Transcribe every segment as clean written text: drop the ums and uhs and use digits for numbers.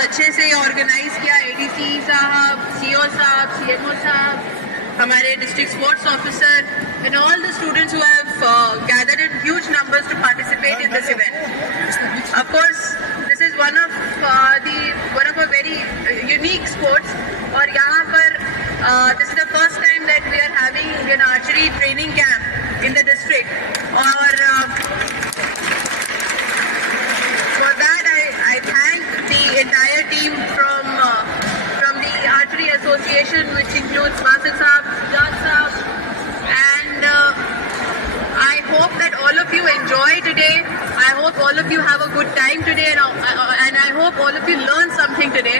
अच्छे से ऑर्गेनाइज किया एडीसी साहब, सीओ साहब, सीएमओ साहब, हमारे district sports officer and all the students who have gathered in huge numbers to participate in this event. Of course, this is one of a very unique sports. और यहाँ पर this is the first time that we are having an archery training camp in the district. और for that I thank the entire team from the Archery Association, which includes Masak Saab, Jaj Saab, and I hope that all of you enjoy today. I hope all of you have a good time today, and I hope all of you learn something today.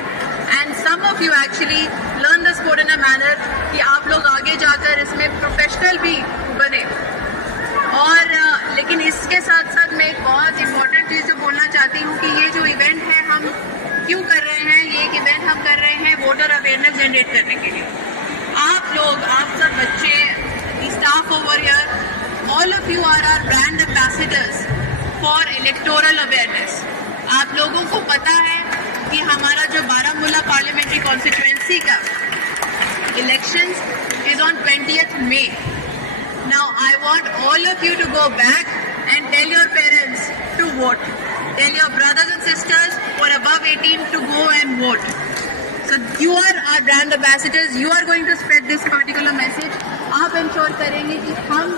And some of you actually learn the sport in a manner कि आप लोग आगे जाकर इसमें प्रोफेशनल भी बने. और लेकिन इसके साथ साथ मैं एक बहुत इम्पोर्टेंट चीज़ जो बोलना चाहती हूँ कि ये जो इवेंट है हम क्यों कर रहे हैं. ये एक इवेंट हम कर रहे हैं वोटर अवेयरनेस जनरेट करने के लिए. आप लोग, आप सब बच्चे, the staff over here, all of you are our brand ambassadors for electoral awareness. आप लोगों को पता है कि हमारा जो बारामूला पार्लियामेंट्री कॉन्स्टिट्यूएंसी का elections is on 20th May. Now I want all of you to go back and tell your parents to vote. Tell your brothers and sisters who are above 18 to go and vote. So you are our brand ambassadors. You are going to spread this particular message. आप इंश्योर करेंगे कि हम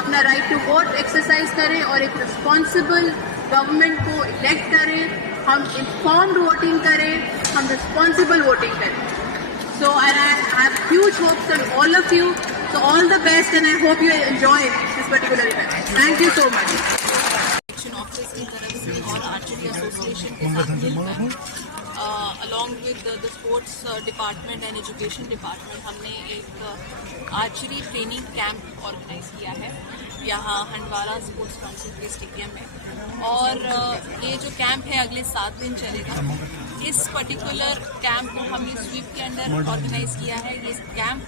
अपना right to vote exercise करें और एक responsible government को इलेक्ट करें. हम इन्फॉर्म्ड वोटिंग करें, हम रिस्पॉन्सिबल वोटिंग करें. So and I have huge hopes on all of you. So all the best, and I hope you enjoy this particular event. Thank you so much. Office की तरफ से और archery association के साथ मिलकर along with the sports department and education department हमने एक archery training camp organise किया है यहाँ हंडवाड़ा स्पोर्ट्स काउंसिल के स्टेडियम में. और ये जो कैंप है अगले 7 दिन चलेगा. इस पर्टिकुलर कैंप को हमने स्वीप के अंडर ऑर्गेनाइज किया है. ये कैंप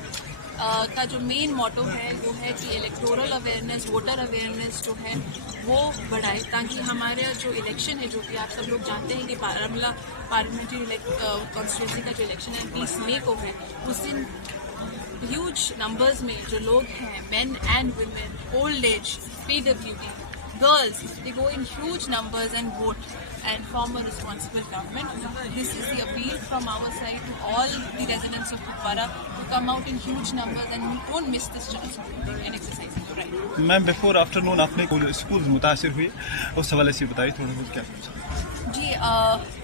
का जो मेन मोटो है वो है कि इलेक्टोरल अवेयरनेस, वोटर अवेयरनेस जो है वो बढ़ाए, ताकि हमारे जो इलेक्शन है, जो कि आप सब लोग जानते हैं कि बारामूला पार्लियामेंट्री कॉन्स्टिट्यूंसी का जो इलेक्शन है 20 मई को है. उस दिन ह्यूज नंबर्स में जो लोग हैं, main and women, old age, PWD, girls, they go in huge numbers and vote and form a responsible government. This is the appeal from our side to all the residents of Kupwara to come out in huge numbers and don't miss this chance of voting and exercising your right. Ma'am before afternoon आपने स्कूल मुतासिर हुए, उस हवाले से बताइए थोड़ा बहुत क्या. जी,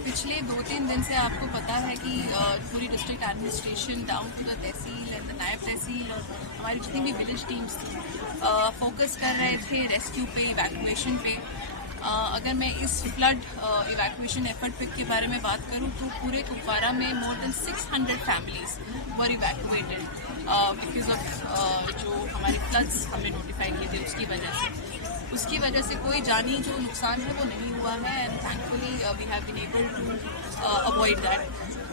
पिछले 2-3 दिन से आपको पता है कि पूरी district administration down to the tehsil and the naib tehsil और हमारी जितनी भी विलेज टीम्स थी फोकस कर रहे थे रेस्क्यू पे, इवैक्यूएशन पे. अगर मैं इस फ्लड इवैक्यूएशन एफर्ट के बारे में बात करूं तो पूरे कुपवारा में मोर देन 600 फैमिलीज वर इवैक्यूएटेड बिकॉज ऑफ जो हमारे फ्लड्स हमने नोटिफाई किए थे उसकी वजह से कोई जानी जो नुकसान है वो नहीं हुआ है. And thankfully we have been able to avoid that.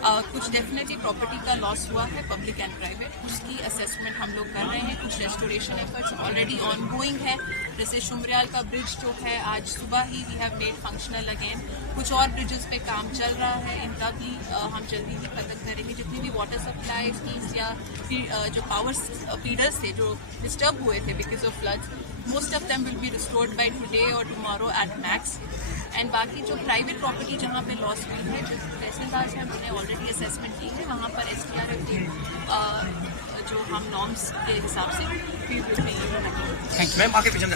कुछ डेफिनेटली प्रॉपर्टी का लॉस हुआ है, पब्लिक एंड प्राइवेट. उसकी असेसमेंट हम लोग कर रहे हैं. कुछ restoration efforts already ongoing है. जैसे शुमरियाल का ब्रिज जो है आज सुबह ही we have made functional again. कुछ और ब्रिजेस पे काम चल रहा है, इनका भी हम जल्दी ही खत्म करेंगे. जितनी भी वाटर सप्लाई स्कीम्स या जो पावर फीडर्स थे जो डिस्टर्ब हुए थे because of floods, most of them will be restored by today or tomorrow at max. And बाकी जो प्राइवेट प्रॉपर्टी जहाँ पे लॉस हुई है, जो तहसीलदार से हमने ऑलरेडी असेसमेंट की है, वहाँ पर SDRF टीम जो हम नॉर्म्स के हिसाब से फील्ड में थैंक यू मैम. आगे पीछे